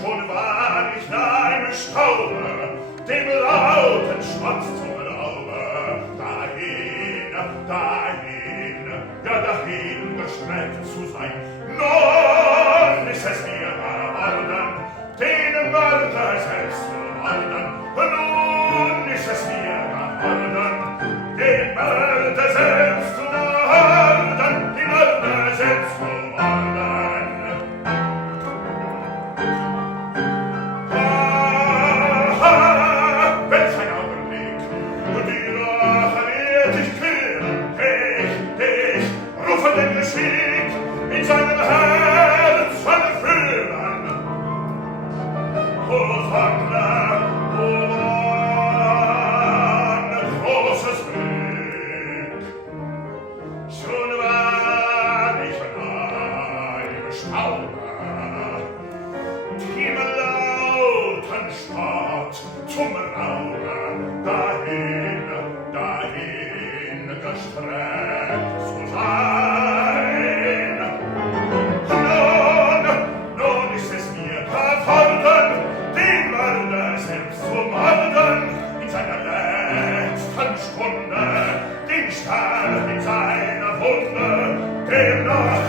schon war ich nah im Staube, dem lauten Schmatz zum Raube. Dahin, ja dahin gestreckt zu sein. Nun ist es mir geworden, den Mörder selbst zu morden. Nun ist es mir geworden, den Mörder selbst zu morden, den Mörder selbst zu morden. Welch ein Augenblick, und die Rache wird ich kühlen, ich rufe den Geschick in seinem Herzen fühlen. Hosanna, großes Glück, schon war ich nah im Staube, im lauten Sport zum Raube, dahin gestreckt zu sein. Nun ist es mir geworden, den Mörder selbst zu morden, in seiner letzten Stunde, den Stern in seiner Wunde, dem noch